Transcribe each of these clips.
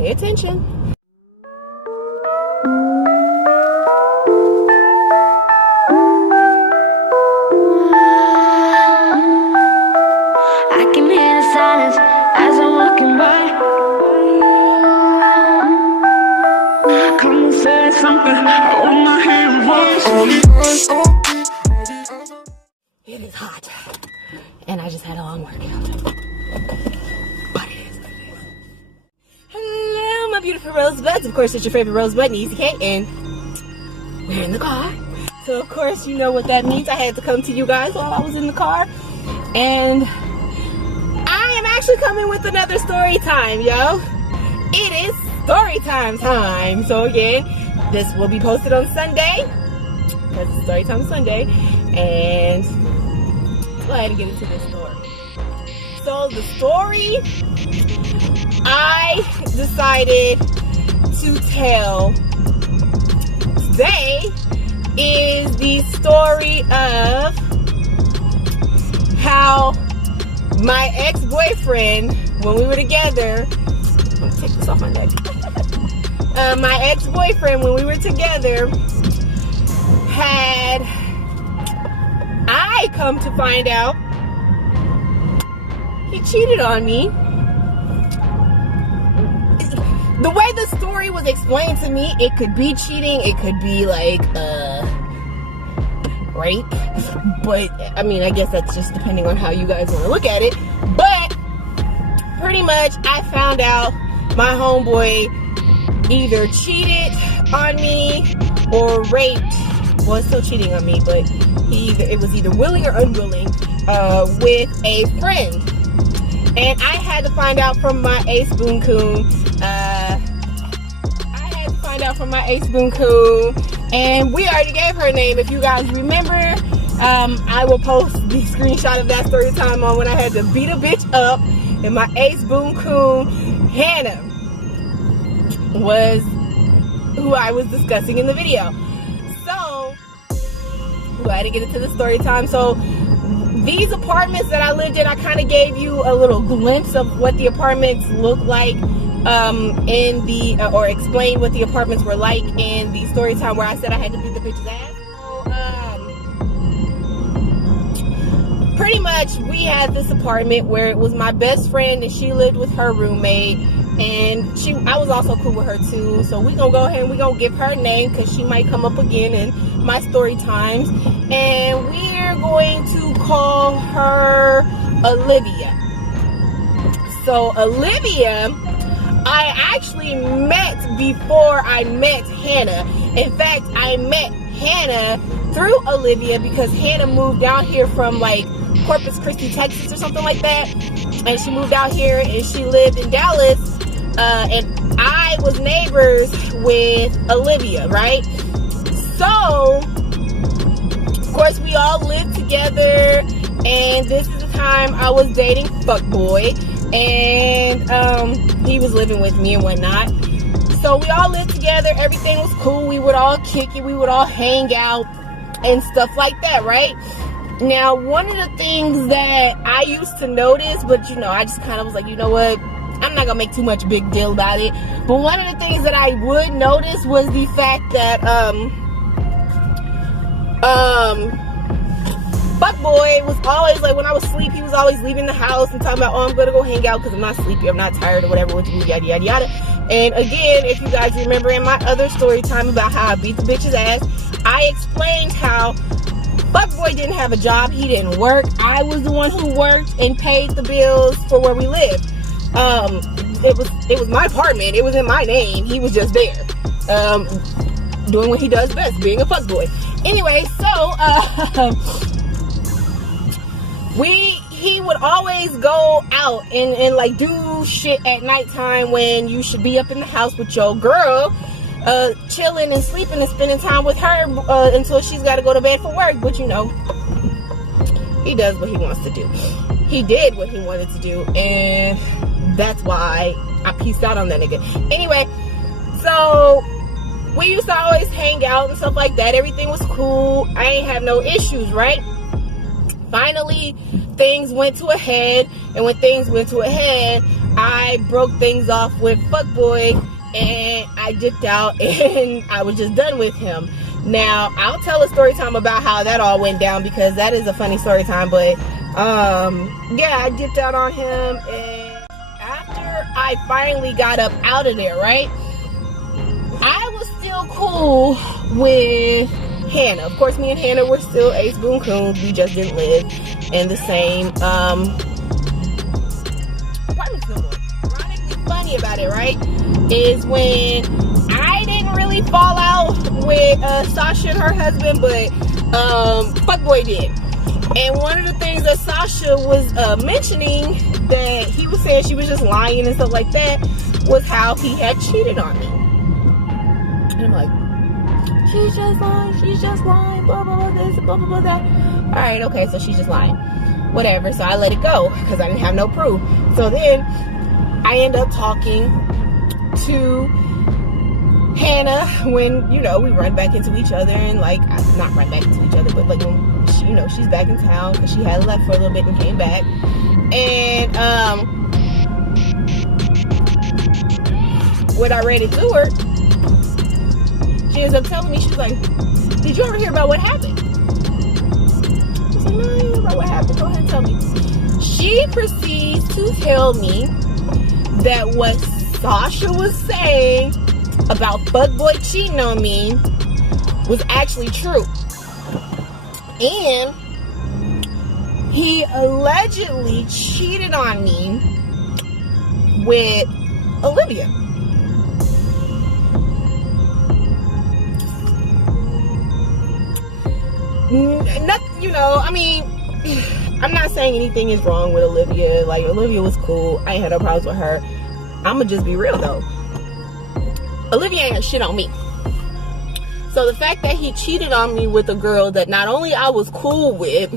Pay attention. I can hear the silence as I'm walking by. Come and say something. I want my hand voice. It is hot, and I just had a long workout. But it is what it is. Hello, my beautiful rosebuds. Of course, it's your favorite rosebud, Easy K, and we're in the car. So, of course, you know what that means. I had to come to you guys while I was in the car, and I am actually coming with another story time, yo. It is story time. So again, this will be posted on Sunday, because it's story time Sunday, and let's go ahead and get into this story. So the story I decided to tell today is the story of how my ex-boyfriend, when we were together, I'm gonna take this off my neck. My ex-boyfriend, when we were together, had, I come to find out, he cheated on me. The way the story was explained to me, it could be cheating, it could be like rape, but I mean, I guess that's just depending on how you guys want to look at it. But pretty much, I found out my homeboy either cheated on me or raped. Well, it's still cheating on me, but it was either willing or unwilling with a friend. And I had to find out from my ace boon coon. And we already gave her name. If you guys remember, I will post the screenshot of that story time on when I had to beat a bitch up. And my ace boon coon, Hannah, was who I was discussing in the video. So, go ahead and get into the story time. So, these apartments that I lived in, I kind of gave you a little glimpse of what the apartments looked like in the, or explained what the apartments were like in the story time where I said I had to beat the bitch's ass. So, pretty much, we had this apartment where it was my best friend and she lived with her roommate. And I was also cool with her too. So we gonna go ahead and we gonna give her a name because she might come up again in my story times. And we're going to call her Olivia. So Olivia, I actually met before I met Hannah. In fact, I met Hannah through Olivia because Hannah moved out here from like Corpus Christi, Texas or something like that. And she moved out here and she lived in Dallas. And I was neighbors with Olivia, right? So, of course, we all lived together, and this is the time I was dating Fuckboy, and he was living with me and whatnot. So we all lived together, everything was cool, we would all kick it, we would all hang out, and stuff like that, right? Now, one of the things that I used to notice, but you know, I just kind of was like, you know what? I'm not gonna make too much big deal about it. But one of the things that I would notice was the fact that Fuckboy was always like, when I was asleep, he was always leaving the house and talking about, oh, I'm gonna go hang out because I'm not sleepy, I'm not tired or whatever, with you, yada yada yada. And again, if you guys remember in my other story time about how I beat the bitch's ass, I explained how Fuckboy didn't have a job, he didn't work. I was the one who worked and paid the bills for where we lived. It was my apartment, it was in my name, he was just there, doing what he does best, being a fuckboy. Anyway, so, he would always go out and like do shit at nighttime when you should be up in the house with your girl, chilling and sleeping and spending time with her, until she's gotta go to bed for work. But you know, he does what he wants to do. He did what he wanted to do, and that's why I peaced out on that nigga. Anyway, so we used to always hang out and stuff like that. Everything was cool. I ain't have no issues, right? Finally, things went to a head, and when things went to a head, I broke things off with fuckboy and I dipped out and I was just done with him. Now, I'll tell a story time about how that all went down because that is a funny story time. But, yeah, I dipped out on him. And after I finally got up out of there, right, I was still cool with Hannah. Of course, me and Hannah were still ace boon coons. We just didn't live in the same apartments no more. Ironically funny about it, right, is when I didn't really fall out with Sasha and her husband, but fuckboy did. And one of the things that Sasha was mentioning that he was saying she was just lying and stuff like that was how he had cheated on me. And I'm like, she's just lying, blah, blah, blah, this, blah, blah, blah, that. All right, okay, so she's just lying. Whatever, so I let it go because I didn't have no proof. So then I end up talking to Hannah when, you know, we run back into each other and, like, not run back into each other, but, like, when she, you know, she's back in town because she had left for a little bit and came back. And, when I ran into her, she ends up telling me, she's like, did you ever hear about what happened? I was like, no, I didn't hear about what happened. Go ahead and tell me. She proceeds to tell me that what Sasha was saying about fuckboy cheating on me was actually true. And he allegedly cheated on me with Olivia. Not, you know, I mean, I'm not saying anything is wrong with Olivia. Like, Olivia was cool. I ain't had no problems with her. I'ma just be real though. Olivia ain't got shit on me. So the fact that he cheated on me with a girl that not only I was cool with,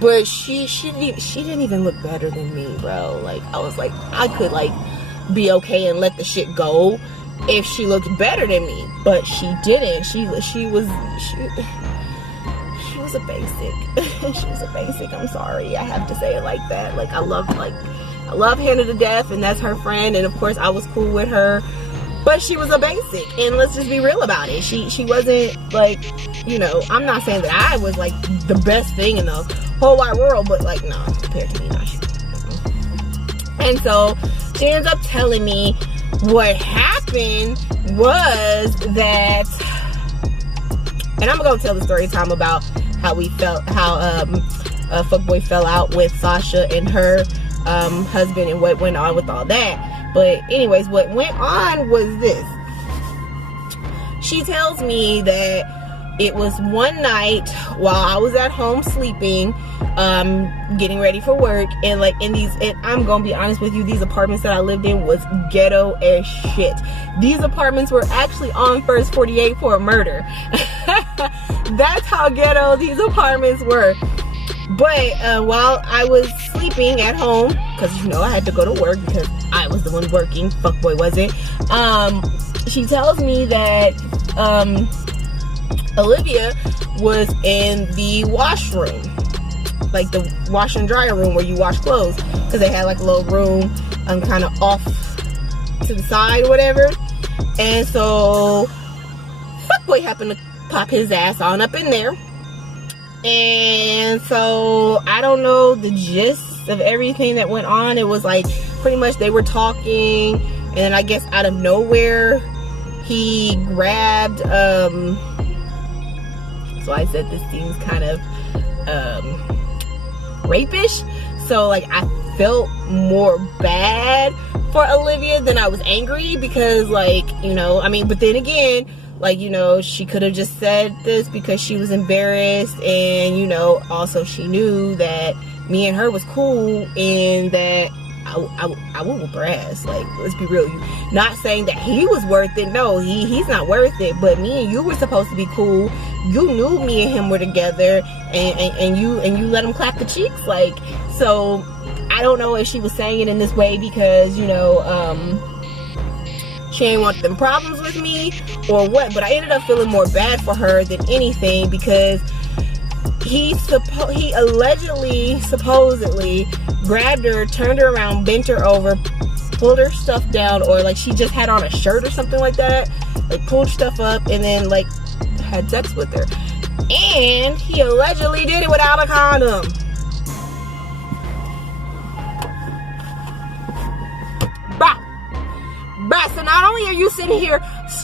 but she didn't even look better than me, bro. Like, I was like, I could, like, be okay and let the shit go if she looked better than me, but she didn't. She was a basic. She was a basic. I'm sorry, I have to say it like that. Like, I love Hannah to death, and that's her friend, and of course I was cool with her, but she was a basic. And let's just be real about it. She wasn't, like, you know, I'm not saying that I was like the best thing in the whole wide world, but, like, no, compared to me, not she. And so she ends up telling me what happened was that, and I'm gonna tell the story time about how we felt, how fuckboy fell out with Sasha and her husband and what went on with all that. But anyways, what went on was this. She tells me that it was one night while I was at home sleeping, getting ready for work, and like and I'm gonna be honest with you, these apartments that I lived in was ghetto as shit. These apartments were actually on First 48 for a murder. That's how ghetto these apartments were. But while I was sleeping at home, because, you know, I had to go to work because I was the one working, fuckboy wasn't, she tells me that Olivia was in the washroom, like the wash and dryer room where you wash clothes, because they had like a little room kind of off to the side or whatever. And so fuckboy happened to pop his ass on up in there. And so I don't know the gist of everything that went on. It was like pretty much they were talking, and then I guess out of nowhere he grabbed so I said this seems kind of rapish. So like I felt more bad for Olivia than I was angry, because, like, you know, I mean, but then again, like, you know, she could have just said this because she was embarrassed, and, you know, also she knew that me and her was cool, and that I would whoop her ass. Like, let's be real. Not saying that he was worth it. No, he's not worth it. But me and you were supposed to be cool. You knew me and him were together, and you let him clap the cheeks. Like, so I don't know if she was saying it in this way because, you know, she ain't want them problems with me or what, but I ended up feeling more bad for her than anything, because he allegedly, supposedly grabbed her, turned her around, bent her over, pulled her stuff down, or like she just had on a shirt or something like that, like pulled stuff up, and then like had sex with her. And he allegedly did it without a condom. Bruh, so not only are you sitting here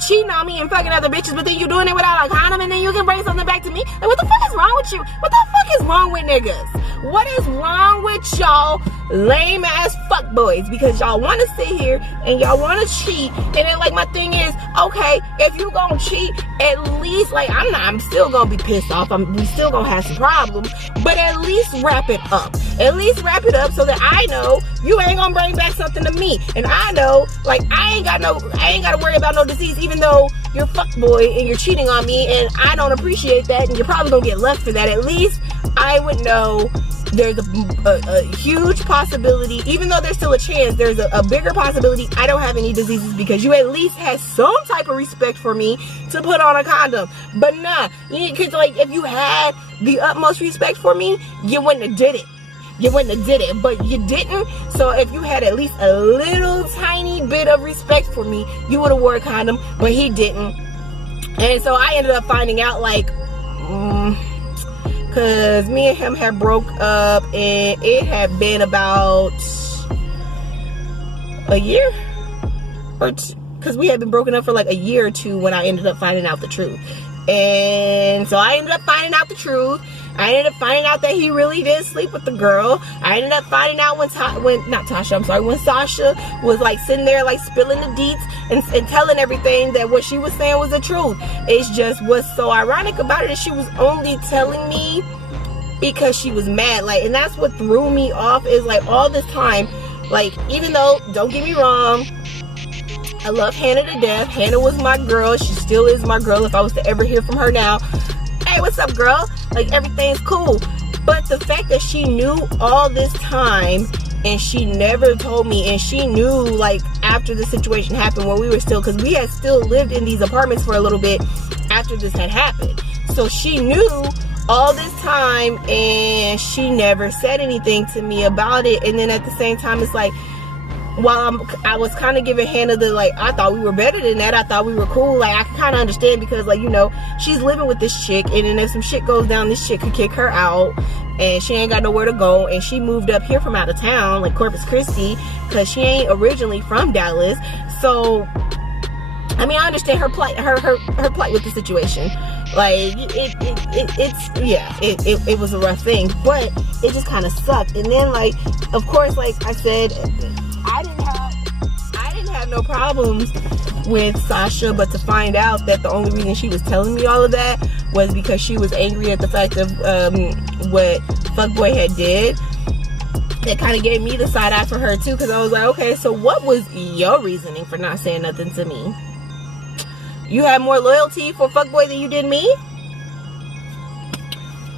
cheating on me and fucking other bitches, but then you doing it without a condom, and then you can bring something back to me? Like, what the fuck is wrong with you? What the fuck is wrong with niggas? What is wrong with y'all lame ass fuckboys? Because y'all want to sit here and y'all want to cheat, and then like my thing is, okay, if you gonna cheat, at least like I'm still gonna be pissed off. We still gonna have some problems, but at least wrap it up. At least wrap it up so that I know you ain't gonna bring back something to me, and I know like I ain't gotta worry about no disease, even though you're fuckboy and you're cheating on me, and I don't appreciate that, and you're probably gonna get left for that. At least I would know there's a huge possibility, even though there's still a chance, there's a bigger possibility I don't have any diseases, because you at least had some type of respect for me to put on a condom. But nah, because like if you had the utmost respect for me, you wouldn't have did it. You wouldn't have did it, but you didn't. So if you had at least a little tiny bit of respect for me, you would have wore a condom, but he didn't. And so I ended up finding out like, because me and him had broke up, and it had been about a year or two, because we had been broken up for like a year or two when I ended up finding out the truth. And so I ended up finding out the truth. I ended up finding out that he really did sleep with the girl. I ended up finding out when Sasha was like sitting there like spilling the deets and telling everything that what she was saying was the truth. It's just what's so ironic about it is she was only telling me because she was mad. Like, and that's what threw me off, is like all this time, like, even though, don't get me wrong, I love Hannah to death. Hannah was my girl. She still is my girl. If I was to ever hear from her now, hey, what's up, girl? Like, everything's cool. But the fact that she knew all this time and she never told me, and she knew like after the situation happened, when we were still, because we had still lived in these apartments for a little bit after this had happened. So she knew all this time and she never said anything to me about it. And then at the same time, it's like, while I was kind of giving Hannah the, like, I thought we were better than that, I thought we were cool, like, I can kind of understand, because, like, you know, she's living with this chick, and then if some shit goes down, this chick could kick her out, and she ain't got nowhere to go, and she moved up here from out of town, like Corpus Christi, because she ain't originally from Dallas. So I mean, I understand her plight, her plight with the situation. Like, it was a rough thing, but it just kind of sucked. And then, like, of course, like I said, I didn't have no problems with Sasha, but to find out that the only reason she was telling me all of that was because she was angry at the fact of what Fuckboy had did. That kind of gave me the side eye for her too, because I was like, okay, so what was your reasoning for not saying nothing to me? You had more loyalty for Fuckboy than you did me?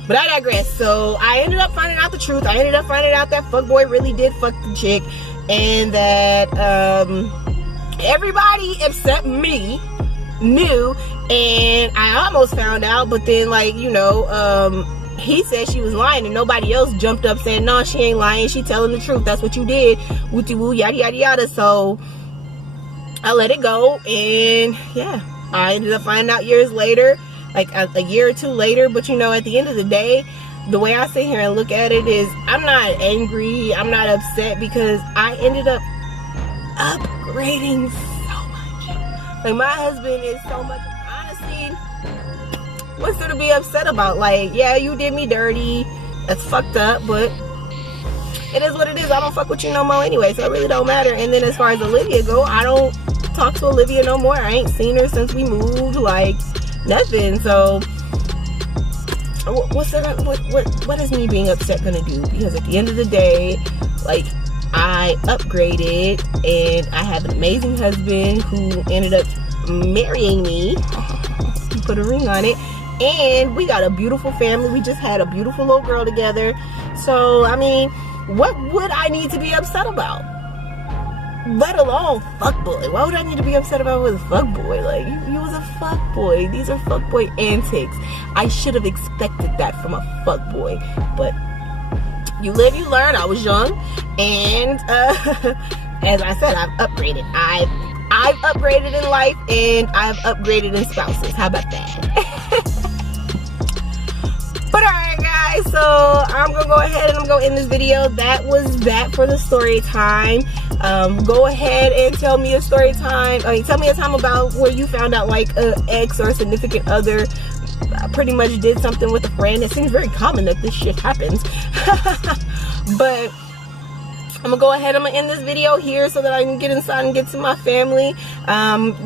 But I digress. So I ended up finding out the truth. I ended up finding out that Fuckboy really did fuck the chick, and that everybody except me knew, and I almost found out, but then, like, you know, he said she was lying, and nobody else jumped up saying, no, she ain't lying, she telling the truth, that's what you did, wooty woo, yada yada yada. So I let it go, and yeah, I ended up finding out years later, like a year or two later. But you know, at the end of the day, the way I sit here and look at it is, I'm not angry, I'm not upset, because I ended up upgrading so much. Like, my husband is so much, honestly, what's there to be upset about? Like, yeah, you did me dirty, that's fucked up, but it is what it is. I don't fuck with you no more anyway, so it really don't matter. And then as far as Olivia go, I don't talk to Olivia no more. I ain't seen her since we moved, like nothing. So what is me being upset gonna do? Because at the end of the day, like, I upgraded, and I have an amazing husband who ended up marrying me. He put a ring on it, and we got a beautiful family. We just had a beautiful little girl together. So I mean, what would I need to be upset about? let alone fuckboy. Why would I need to be upset about with a fuckboy? Like, you was a fuckboy. These are fuckboy antics. I should have expected that from a fuckboy. But you live, you learn. I was young, and as I said, I've upgraded. I've upgraded in life, and I've upgraded in spouses. How about that? But alright guys, so I'm gonna go ahead and I'm gonna end this video. That was that for the story time. Go ahead and tell me a story time. Tell me a time about where you found out like an ex or a significant other pretty much did something with a friend. It seems very common that this shit happens. But I'm gonna go ahead, I'm gonna end this video here so that I can get inside and get to my family.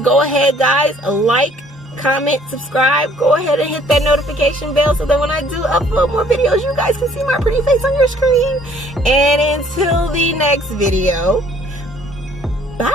Go ahead guys, like, comment, subscribe. Go ahead and hit that notification bell so that when I do upload more videos, you guys can see my pretty face on your screen. And until the next video, bye.